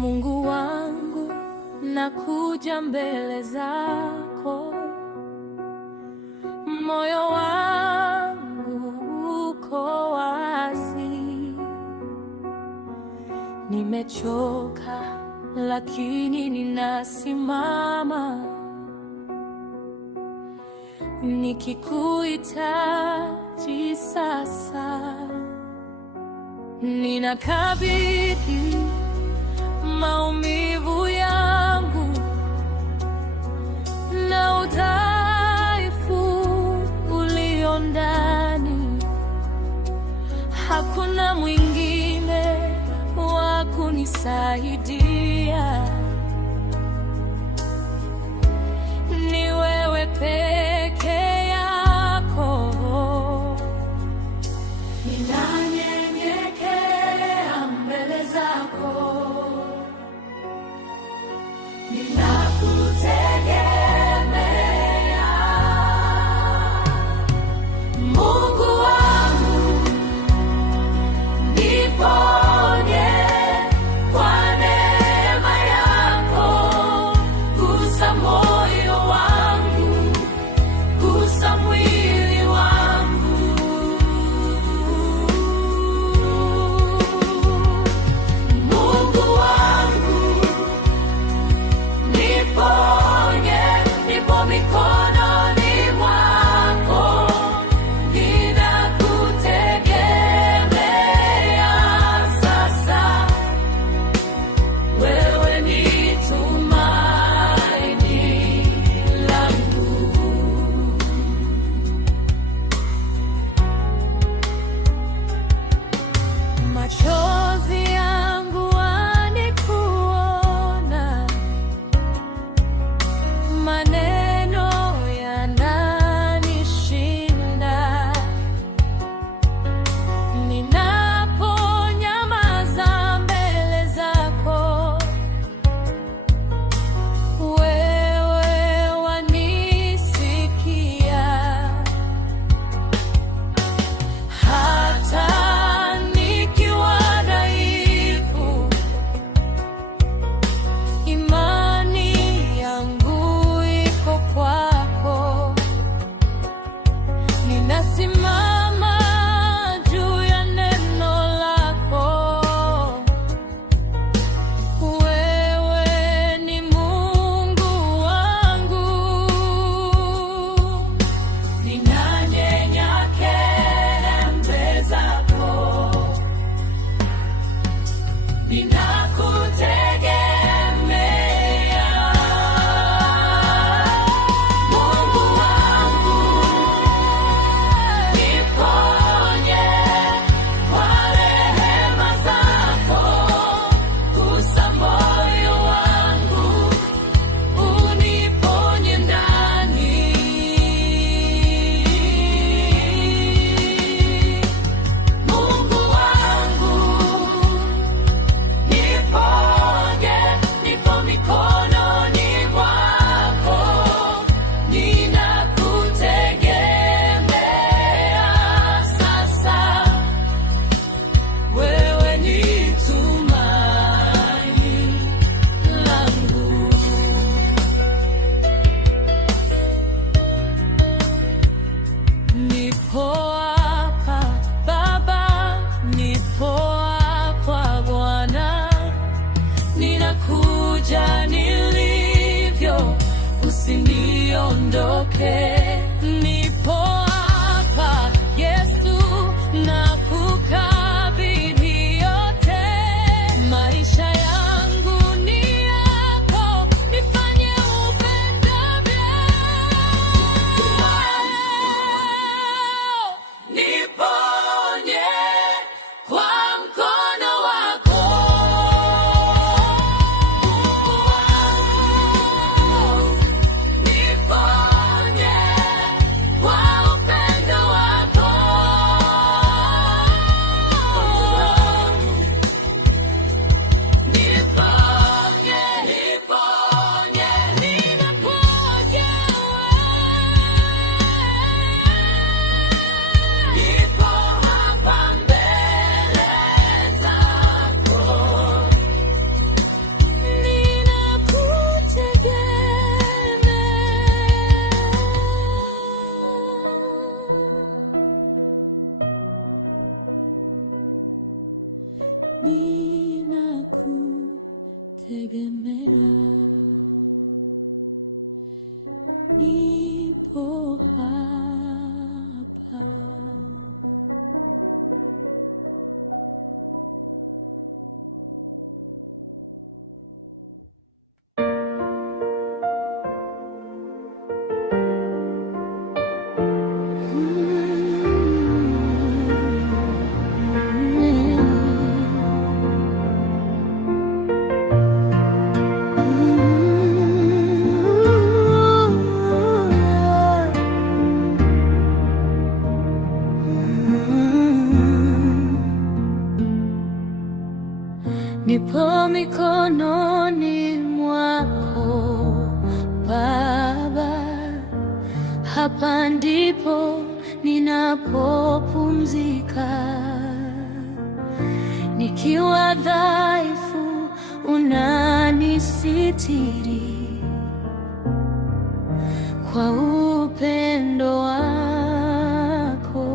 Mungu wangu, nakuja mbele zako, moyo wangu uko wazi. Nimechoka lakini ninasimama, nikikuhitaji sasa. Ninakabidhi maumivu yangu na udhaifu ulio ndani. Hakuna mwingine wa kunisaidia, ni wewe peke yako. Ninanyenyekea mbele zako, ninakutegemea. Mungu wangu, niponye kwa neema yako. Gusa moyo wangu, gusa mwili wangu. Mungu wangu, niponye, nipo mikononi mwako. Ninakutegemea sasa, wewe ni tumaini langu. Machozi yangu yanikuona, maneno yananishinda. Ninaponyamaza mbele zako, wewe wanisikia. Hata nikiwa dhaifu, imani yangu iko kwako. Ninasimama juu ya neno lako. Wewe ni Mungu wangu. Ninanyenyekea mbele zako, ninakutegemea. Mungu wangu, niponye kwa rehema zako. Gusa moyo wangu, uniponye ndani. Mungu wangu, niponye, nipo mikononi mwako. Ninakutegemea sasa, wewe ni tumaini langu. Nipo hapa Baba, nipo hapa Bwana, ninakuja nilivyo, usiniondoke. Nipo hapa Yesu, nakukabidhi yote. Maisha yangu ni yako, nifanye upendavyo. Niponye kwa mkono wako. Mungu wangu, niponye kwa upendo wako. Mungu wangu, ninakutegemea, nipo hapa. Nipo mikononi mwako Baba, hapa ndipo ninapopumzika. Nikiwa dhaifu unanisitiri kwa upendo wako.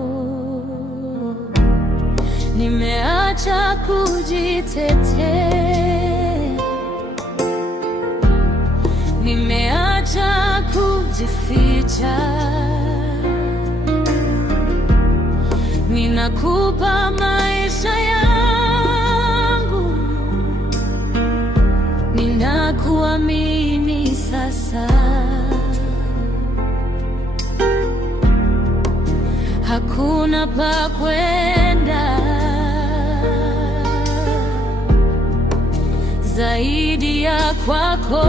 Nimeacha kujitetea, nimeacha kujificha, ninakupa maisha yangu, ninakuamini sasa. Hakuna pa kwenda zaidi ya kwako.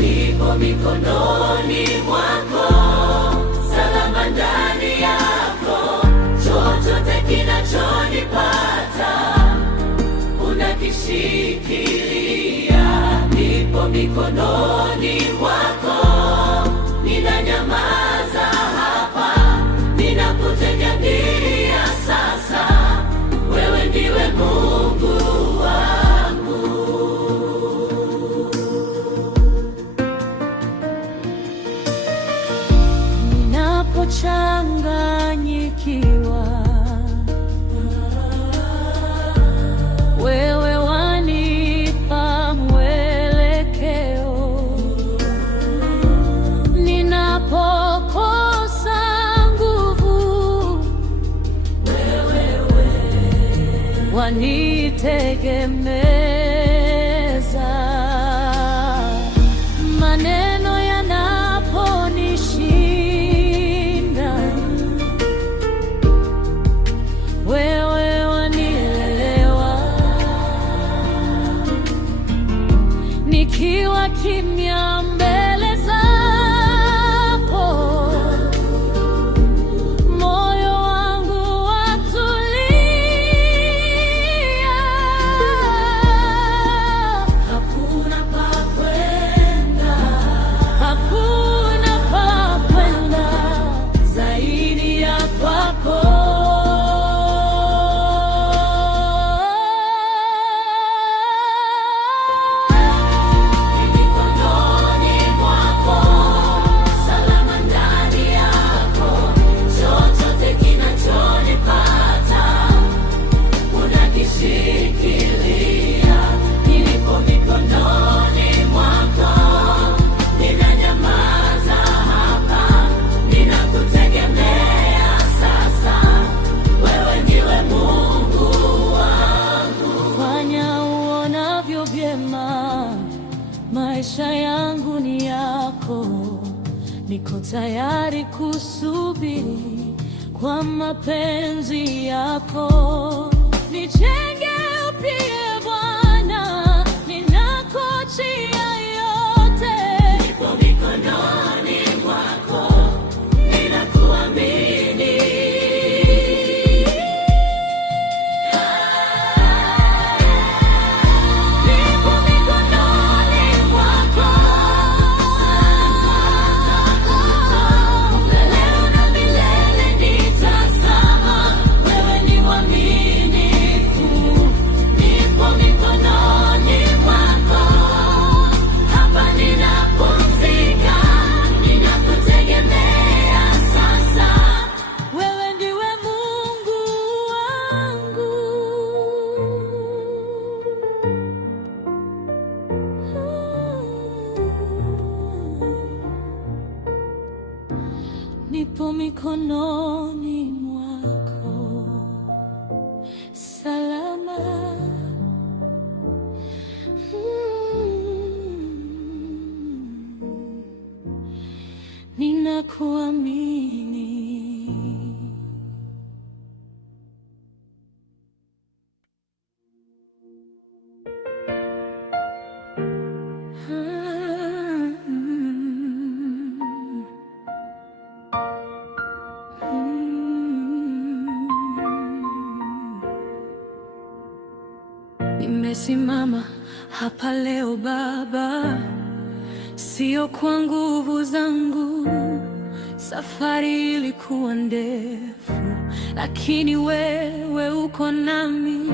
Nipo mikononi mwako, salama ndani yako. Chochote kinachonipata unakishikilia. Nipo mikononi mwako, ninanyamaza hapa, ninakutegemea sasa. Wewe ndiwe Mungu wangu. Ninapochanganyikiwa, wewe wanipa mwelekeo. Ninapokosa nguvu, wanitegemeza. Maneno yanaponishinda, wewe wanielewa. Nikiwa kimya mbele zako, moyo wangu watulia. Hakuna pa kwenda, Hakuna pa kwenda zaidi ya kwako. Mikononi mwako, salama ndani yako. Chochote kinachonipata unakishikilia. Nilipo mikononi mwako, ninanyamaza hapa, ninakutegemea sasa. Wewe ndiwe Mungu wangu. Fanya uonavyo vyema, maisha yangu ni yako. Niko tayari kusubiri kwa mapenzi yako. Nijenge upya Bwana, ninakuachia yote. Nipo mikononi mwako, ninakuamini. Nipo mikononi mwako, leo na milele nitazama. Wewe ni mwaminifu. Nipo mikononi mwako, hapa ninapumzika, ninakutegemea sasa. Nimesimama hapa leo Baba, sio kwa nguvu zangu. Safari ilikuwa ndefu, lakini wewe uko nami.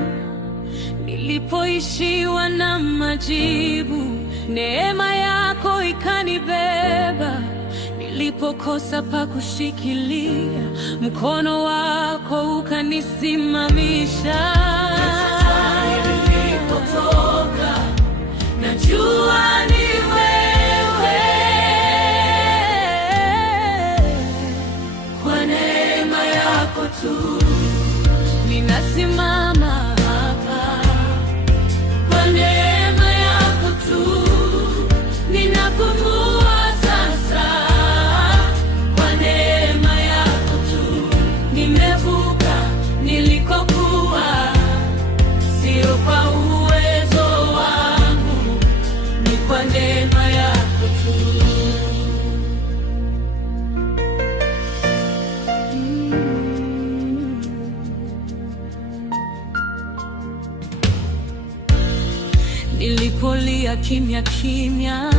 Nilipoishiwa na majibu, neema yako ikanibeba. Nilipokosa pa kushikilia, mkono wako ukanisimamisha. Nilipotoka, najua ni wewe. Kwa neema yako tu ninasimama hapa. Kwa neema yako tu ninapumua sasa. Kwa neema yako tu nimevuka nilikokuwa, sio kwa uwezo wangu, ni kwa neema yako tu. Nilipolia kimya kimya,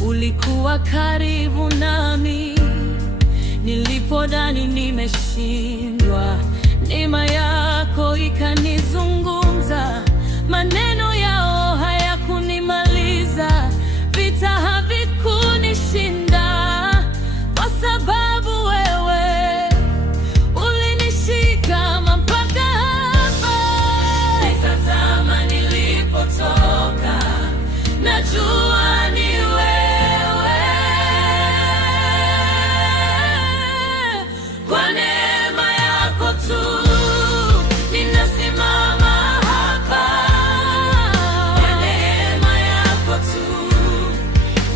ulikuwa karibu nami. Nilipodhani nimeshindwa, neema yako ikanizungumza. Maneno yao hayakunimaliza, vita havikunishinda, kwa sababu wewe ulinishika mpaka hapa. Tazama nilipotoka, najua ni wewe. Kwa neema yako tu ninasimama hapa. Kwa neema yako tu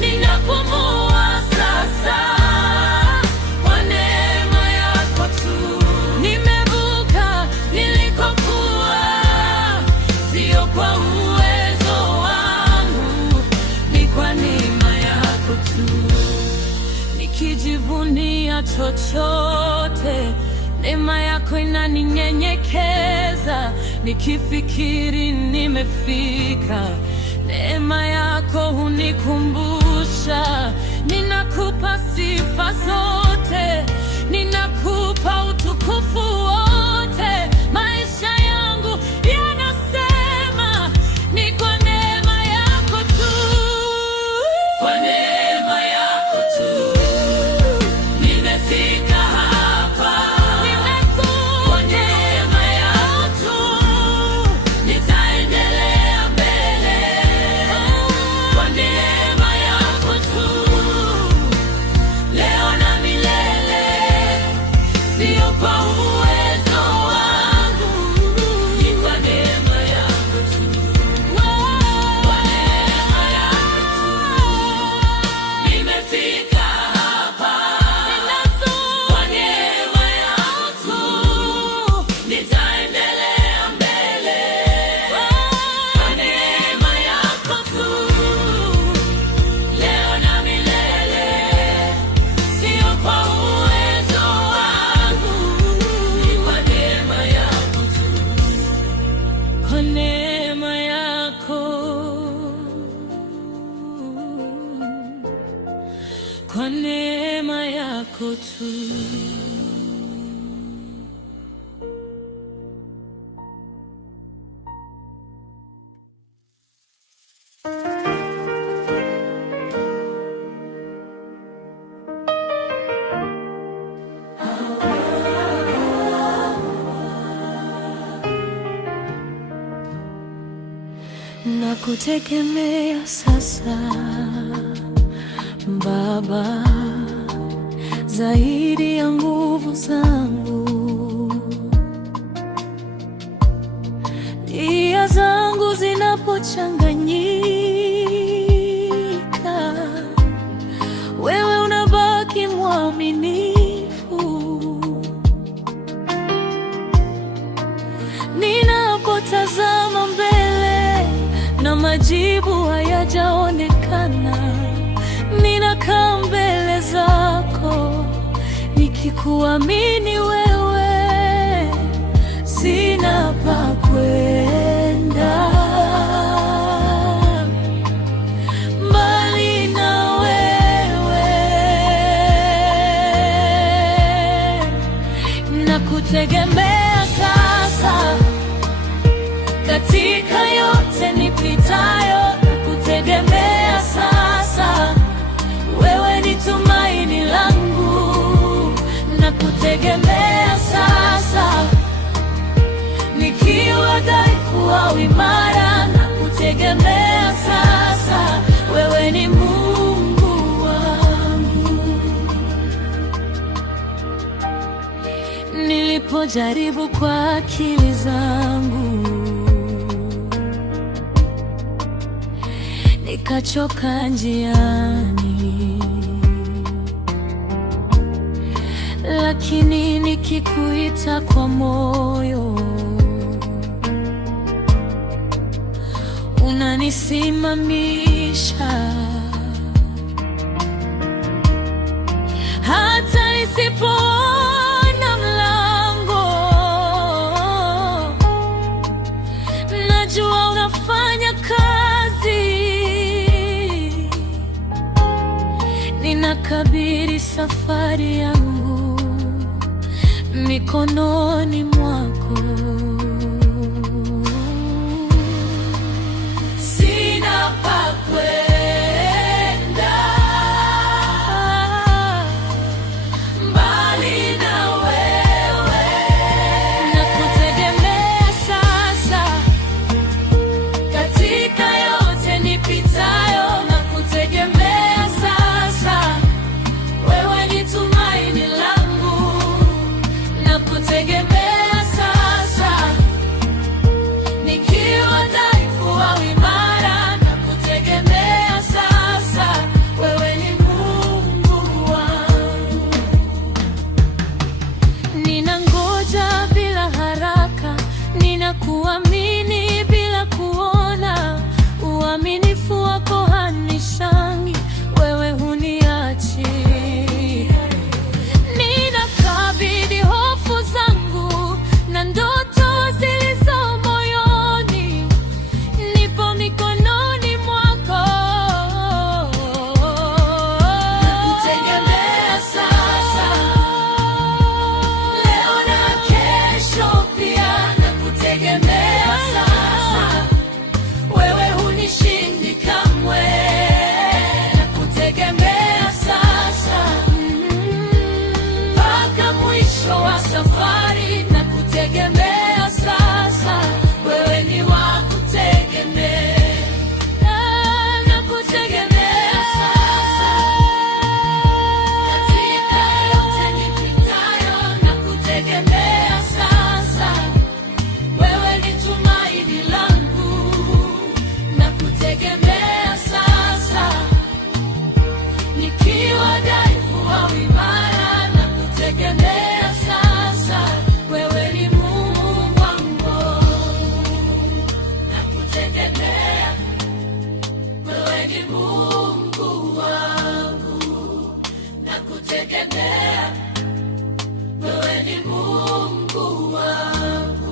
ninapumua sasa. Kwa neema yako tu nimevuka nilikokuwa, sio kwa uwezo wangu, ni kwa neema yako tu. Nikijivunia chochote, neema yako inaninyenyekeza. Nikifikiri nimefika, neema yako hunikumbusha. Ninakupa sifa zote, ninakupa utukufu wote. Maisha yangu yanasema ni kwa neema yako tu. Kwa neema yako tu nimefika hapa. Kwa neema yako tu nitaendelea mbele. Kwa neema yako tu leo na milele, sio kwa uwezo wangu, ni kwa neema yako tu. Kwa neema yako tu nimefika hapa. Kwa neema yako tu nitaendelea mbele. Kwa neema yako tu leo na milele, sio kwa uwezo wangu, ni kwa neema yako tu. Kwa neema yako, kwa neema yako tu. Nakutegemea sasa Baba, zaidi ya nguvu zangu. Njia zangu zinapochanganyika, wewe unabaki mwaminifu. Ninapotazama mbele na majibu hayajaonekana, ninakaa mbele zako nikikuamini wewe. Sina pa kwenda, nakutegemea sasa. Katika yote nipitayo, nakutegemea sasa. Wewe ni tumaini langu, nakutegemea sasa. Nikiwa dhaifu au imara, nakutegemea sasa. Wewe ni Mungu wangu. Nilipojaribu kwa akili zangu, nikachoka njiani, lakini nikikuita kwa moyo, unanisimamisha. Hata nisipoona mlango, najua unafanya kazi. Ninakabidhi safari yangu mikononi mwako. Sina pa kwenda mbali na wewe, nakutegemea sasa. Katika yote nipitayo, nakutegemea sasa. Wewe ni tumaini langu, nakutegemea sasa. Nikiwa dhaifu au imara, nakutegemea sasa. Wewe ni Mungu wangu. Ninangoja bila haraka, ninakuamini bila kuona. Uaminifu wako hanishangi, wewe huniachi. Ninakabidhi hofu zangu na ndoto zilizo moyoni, nipo mikononi mwako. Nakutegemea sasa, leo na kesho pia, nakutegemea sasa. Wewe hunishindi kamwe, nakutegemea sasa. Mpaka mwisho wa safari, nakutegemea sasa. Wewe ni wa kutegemea, nakutegemea sasa. Katika yote nipitayo, nakutegemea sasa. Wewe ni tumaini langu, nakutegemea sasa. Nikiwa dhaifu au imara, nakutegemea sasa. Wewe ni Mungu wangu, nakutegemea. Wewe ni Mungu wangu, nakutegemea. Wewe ni Mungu wangu.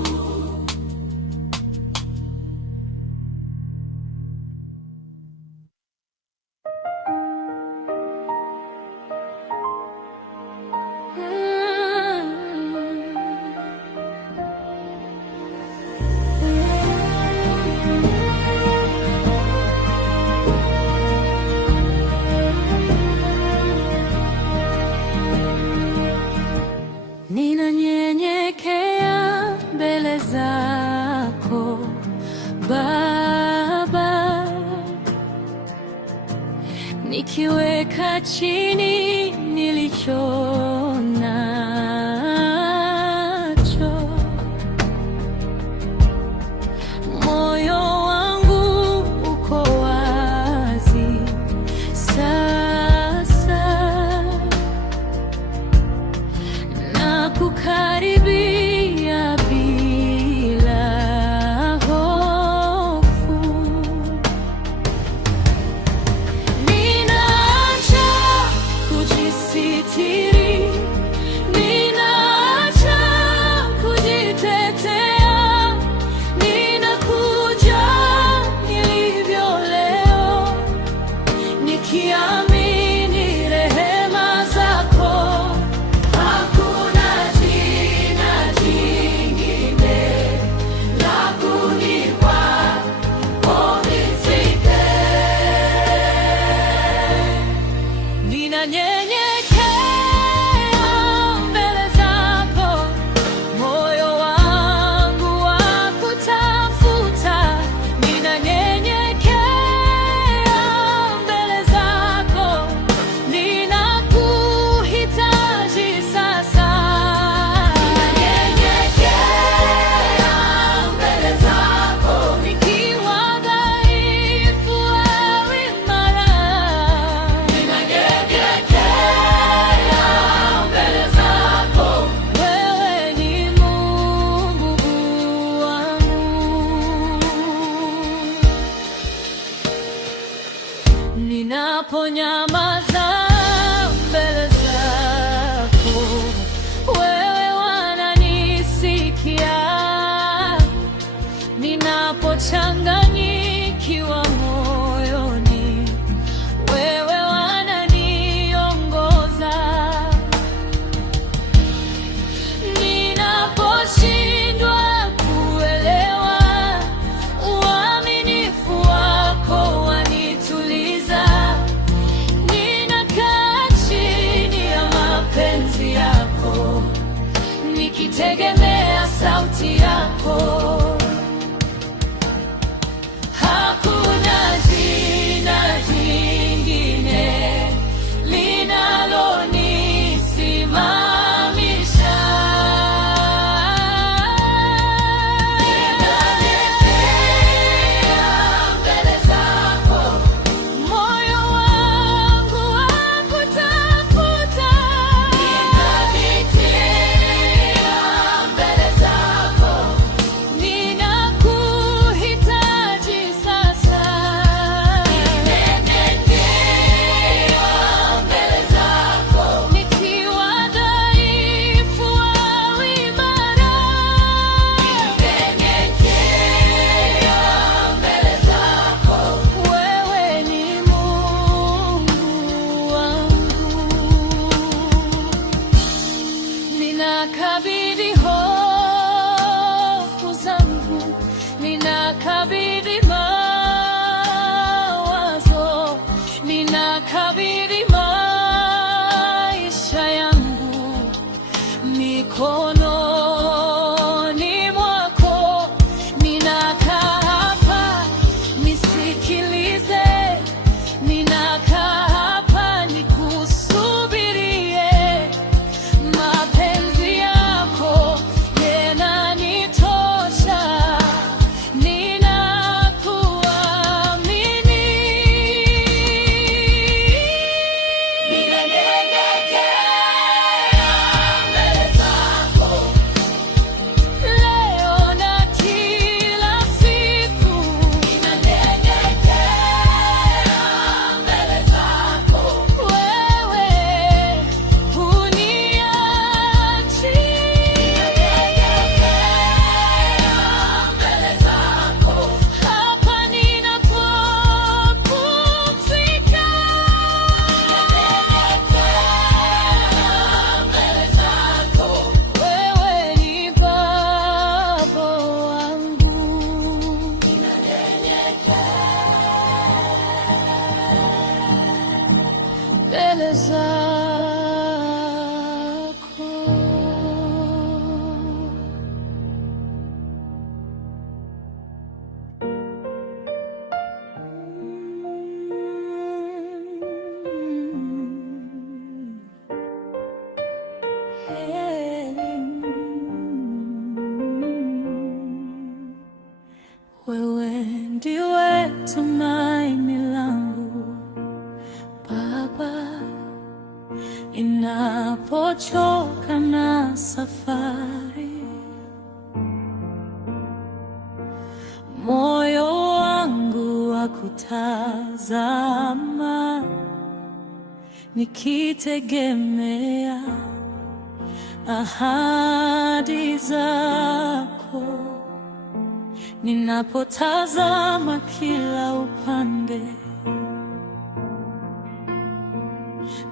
Ninanyenyekea mbele zako Baba, nikiweka chini nilicho nacho. Moyo wangu uko wazi sasa, na kukaribia bila hofu. Ninaacha kujisitiri ninategemea sauti yako. Hakuna jina jingine linalonisimamisha. Ninanyenyekea mbele zako, moyo wangu wakutafuta. Ninanyenyekea mbele zako, ninakuhitaji sasa. Ninanyenyekea mbele zako, nikiwa dhaifu au imara. Ninanyenyekea mbele zako, wewe ni Mungu wangu. Ninakabidhi hofu zangu, ninakabidhi mawazo, ninakabidhi maisha yangu mikononi mwako. Ninakaa hapa nisikilize, ninakaa hapa nikusubirie. Mapenzi yako yananitosha, ninakuamini. Ninanyenyekea mbele zako, leo na kila siku. Ninanyenyekea mbele zako, wewe huniachi. Ninanyenyekea mbele zako, hapa ninapopumzika. Ninanyenyekea mbele zako, wewe ni Baba wangu. Ninanyenyekea mbele zako. Wewe ndiwe tumaini langu Baba, inapochoka na safari, moyo wangu wakutazama, nikitegemea ahadi zako. Ninapotazama kila upande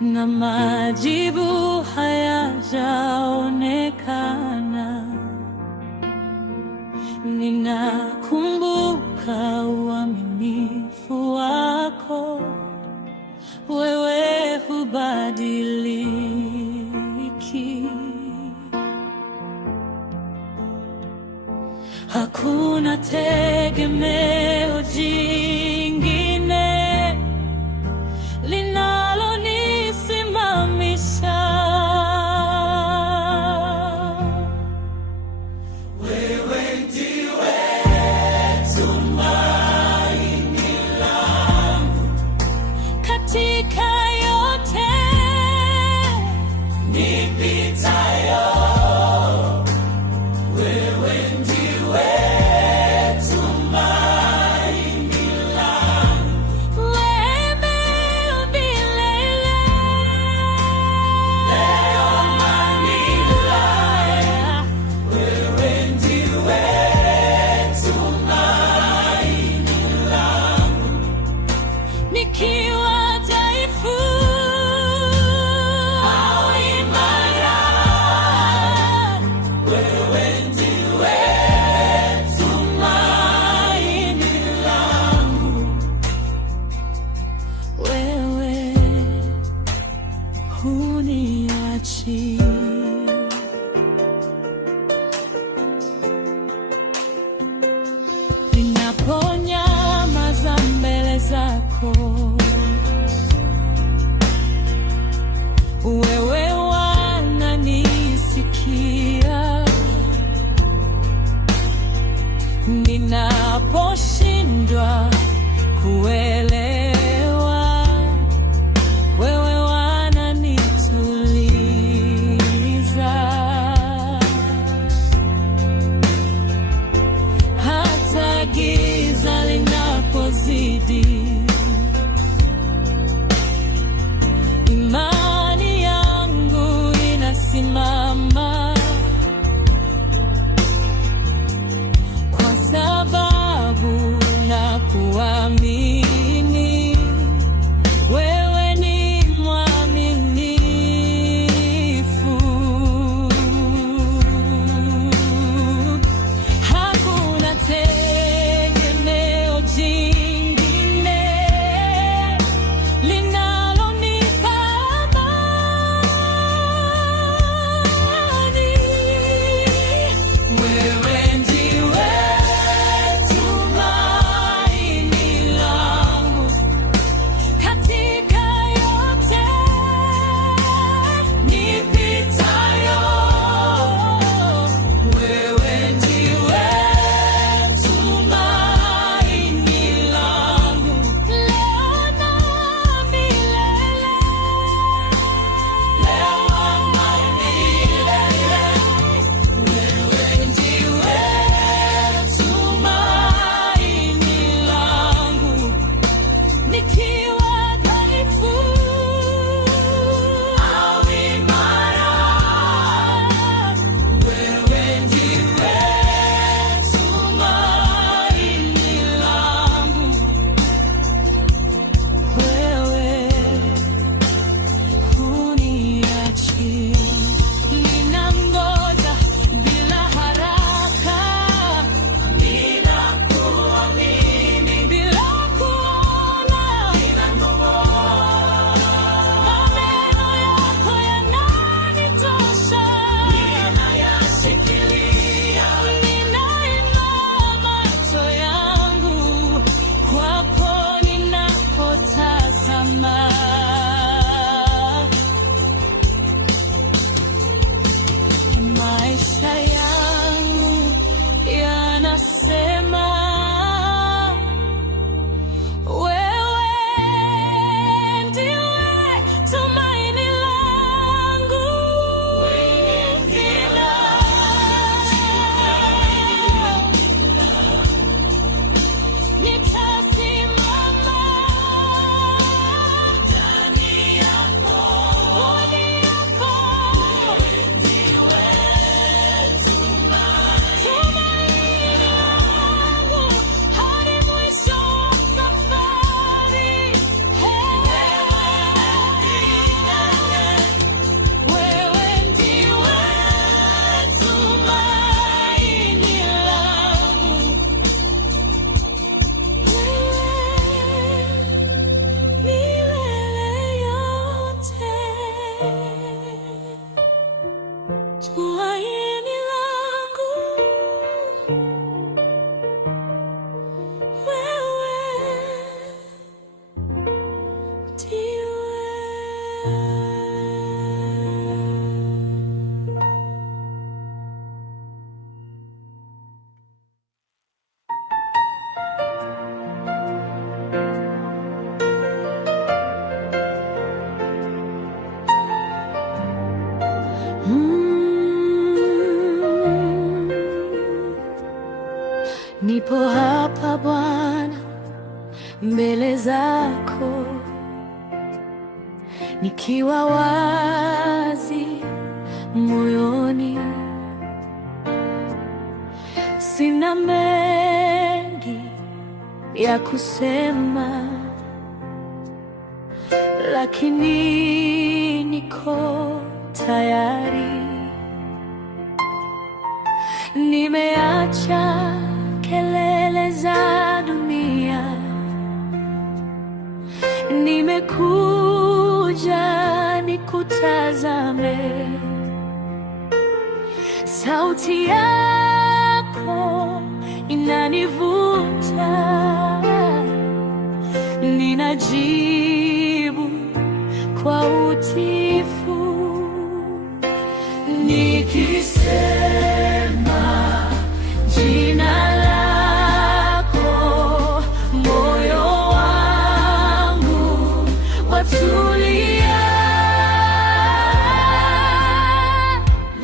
na majibu hayajaonekana, ninakumbuka uaminifu wako. Wewe hubadiliki, hakuna tegemeo jingine linalonisimamisha. Wewe ndiwe tumaini langu katika yote nipitayo. Wewe ndiwe tumaini langu. Ninaponyamaza mbele zako, wewe wananisikia. Ninaposhindwa kuelewa, wewe wananituliza. Hata giza linapozidi, imani yangu inasimama, kwa sababu na kuamini wewe ni mwaminifu. Hakuna tegemeo jingine linalonipa amani. Wewe ndiwe tumaini langu katika yote nipitayo. Wewe ndiwe tumaini langu leo na milele, leo na milele. Wewe ndiwe tumaini langu nikiwa dhaifu au imara. Wewe ndiwe tumaini langu, wewe huniachi. Ninangoja bila haraka, ninakuamini bila kuona. Maneno yako yananitosha, ninayashikilia. Ninainua macho yangu kwako ninapotazama. Maisha yangu yanasema wewe ndiwe tumaini langu. Nitasimama ndani yako, ndani yako. Tumaini langu hadi mwisho wa safari. Wewe ndiwe tumaini langu, milele yote. Tumaini langu wewe ndiwe. Nipo hapa Bwana, mbele zako, nikiwa wazi moyoni. Sina mengi ya kusema, lakini niko tayari. Nimeacha kelele za dunia, nimekuja nikutazame. Sauti yako inanivuta, ninajibu kwa utiifu, nikisema jina lako, moyo wangu watulia.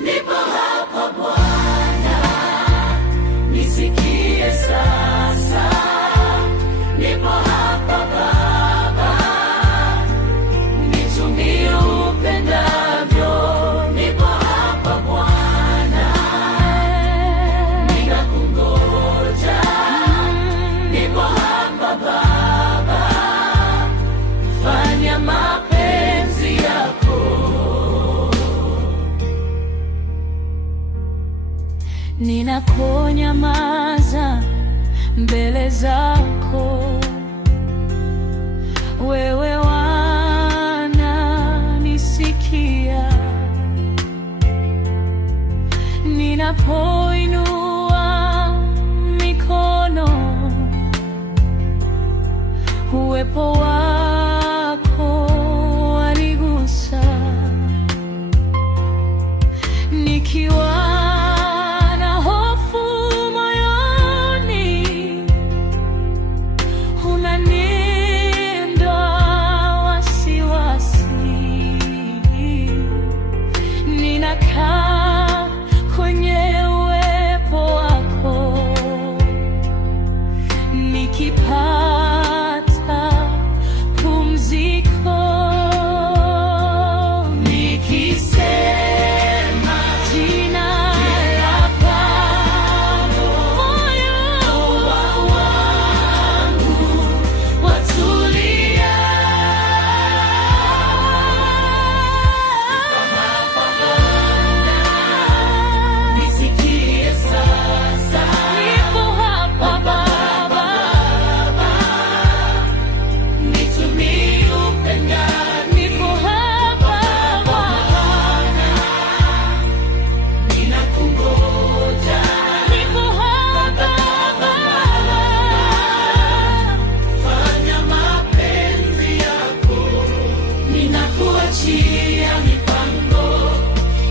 Nipo hapa Bwana, nisikie sasa. Nipo hapa Baba, nitumie upendavyo. Nipo hapa Bwana, ninakungoja. Nipo hapa Baba, fanya mapenzi yako. Ninaponyamaza mbele zako, wewe wananisikia. Ninapoinua mikono, uwepo wako wanigusa. Nikiwa na hofu moyoni, unanindoa wasiwasi. Ninakaa kwenye uwepo wako, nikipata pumziko. Nikisema jina lako, moyo wangu watulia. Nisikie sasa. Nipo hapa Baba, nitumie upendavyo. Nipo hapa Bwana, ninakungoja. Nipo hapa Baba, fanya mapenzi yako. Ninakuachia mipango,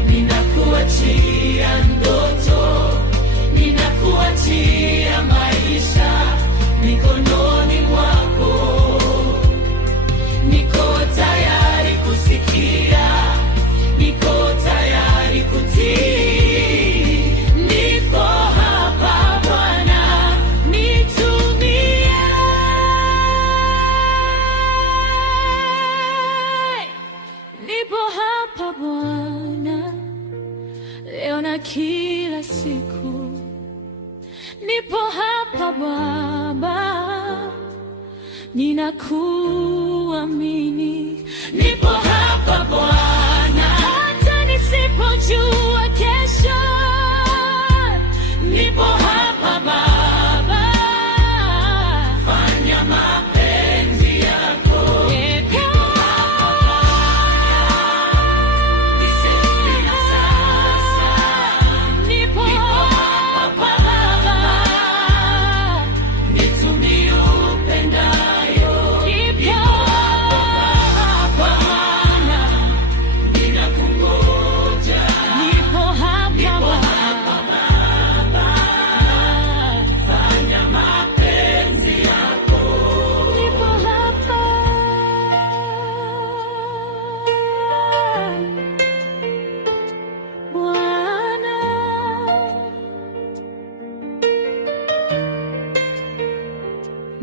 ninakuachia ndoto, ninakuachia maisha mikononi mwako. Niko tayari kusikia, niko tayari kutii. Niko hapa Bwana, nitumie. Nipo hapa Bwana, leo na kila siku. Nipo hapa Baba, ninakuamini. Nipo hapa Bwana, hata nisipojua kesho. Nipo hapa Baba, fanya mapenzi yako. Nipo hapa Bwana, sasa. Nipo hapa Baba, nitumie upendayo. Nipo hapa Bwana, ninakungoja. Nipo hapa Baba, fanya mapenzi yako. Nipo hapa Bwana,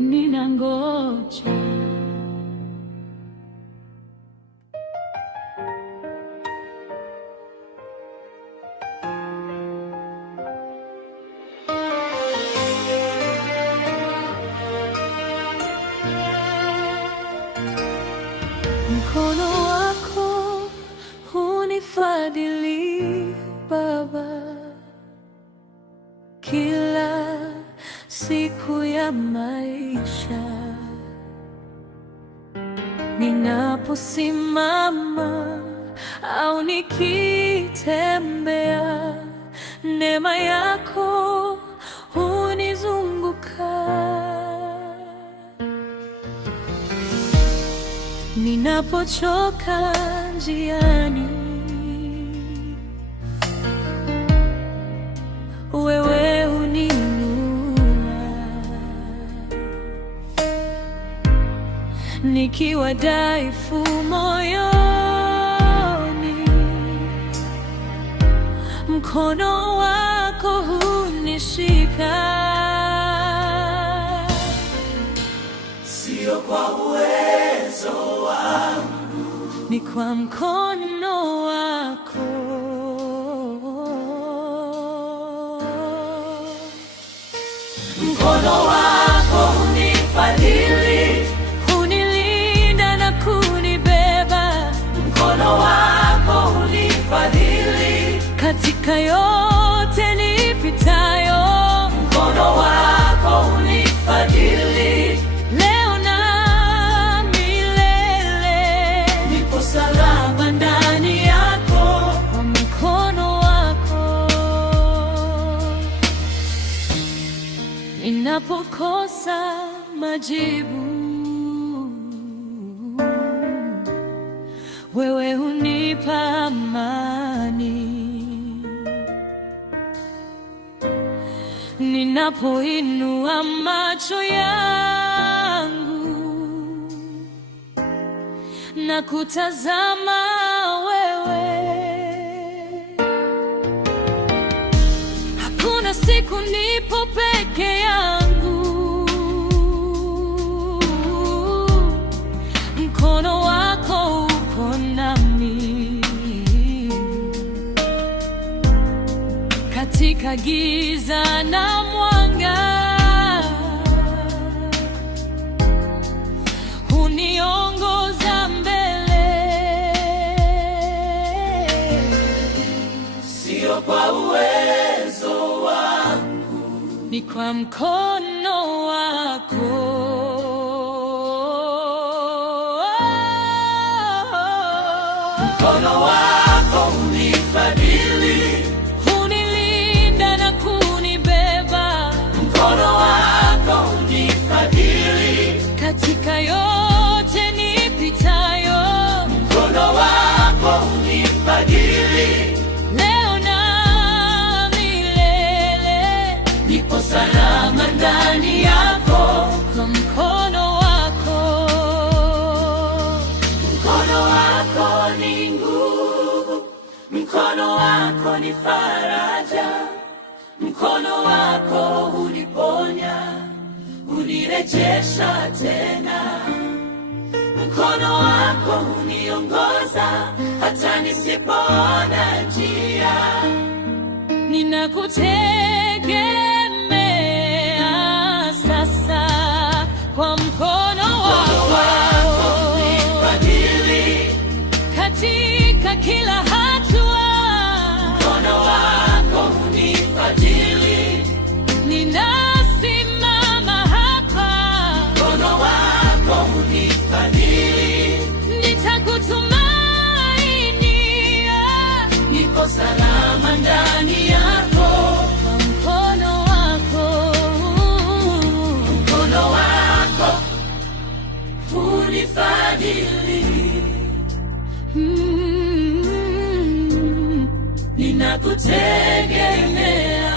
ninangoja. Mkono wako hunifadhili Baba, kila siku ya maisha. Ninaposimama au nikitembea, neema yako hunizuia. ninapochoka njiani, wewe uniinua. Nikiwa dhaifu moyoni, mkono wako hunishika. Sio kwa uwezo wangu, ni kwa mkono wako. mkono wako hunifadhili, Hunilinda na kunibeba, mkono wako hunifadhili, katika yote nipitayo. mkono wako hunifadhili, Leo na milele nipo salama ndani yako, kwa mkono wako. Ninapokosa majibu, wewe hunipa amani. Ninapoinua macho yangu na kutazama wewe, hakuna siku nipo peke yangu. Mkono wako uko nami, katika giza na mwanga, huniongoza mbele. sio kwa uwezo wangu, Ni kwa mkono wako. mkono wako hunifadhili, Hunilinda na kunibeba, mkono wako hunifadhili, katika yote nipitayo. mkono wako hunifadhili, Leo na milele nipo salama ndani yako, kwa mkono wako. mkono wako ni nguvu, mkono wako ni faraja, mkono wako huniponya, hunirejesha tena, mkono wako huniongoza hata nisipoona njia, Ninakutegemea sasa, kwa mkono mkono wako wako, hunifadhili, katika kila hatua. mkono wako hunifadhili, Ninasimama hapa, mkono wako hunifadhili, nitakutumainia, nipo salama ndani yako, kwa mkono wako. mkono wako hunifadhili, ninakutegemea.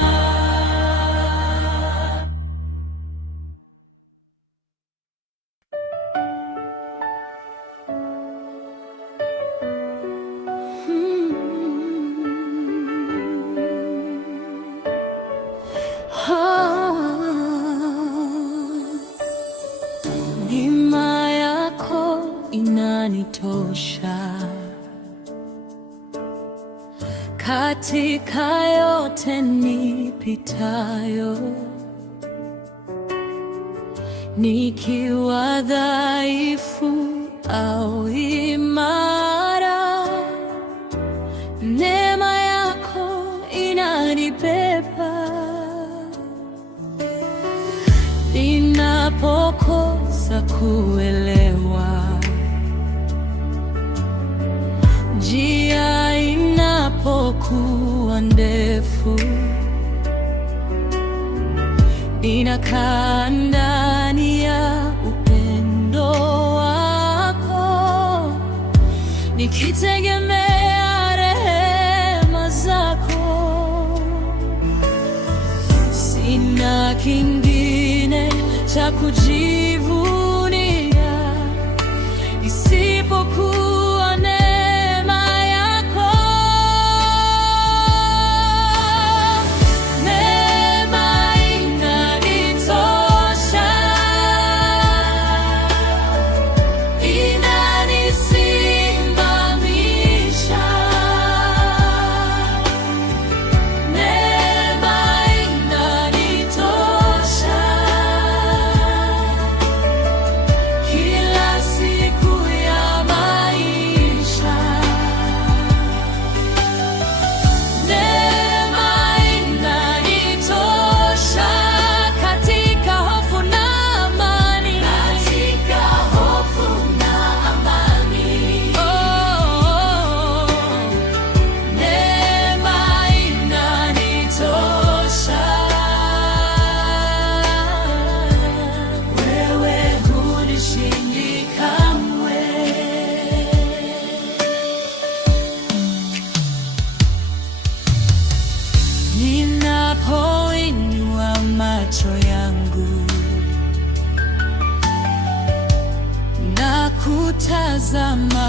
Neema yako inanitosha, katika yote nipitayo. Nikiwa dhaifu au imara, neema yako inanibeba. Ninapokosa kuelewa, njia inapokuwa ndefu, ninakaa ndani ya upendo wako, nikitegemea rehema zako. Sina kingine cha kujivunia isipokuwa neema yako. Neema inanitosha, inanisimamisha. Neema inanitosha kila siku ya maisha. Neema inanitosha katika hofu na amani, katika hofu na amani. Oh, neema inanitosha. Wewe hunishindi kamwe. Ninapoinua macho yangu na kutazama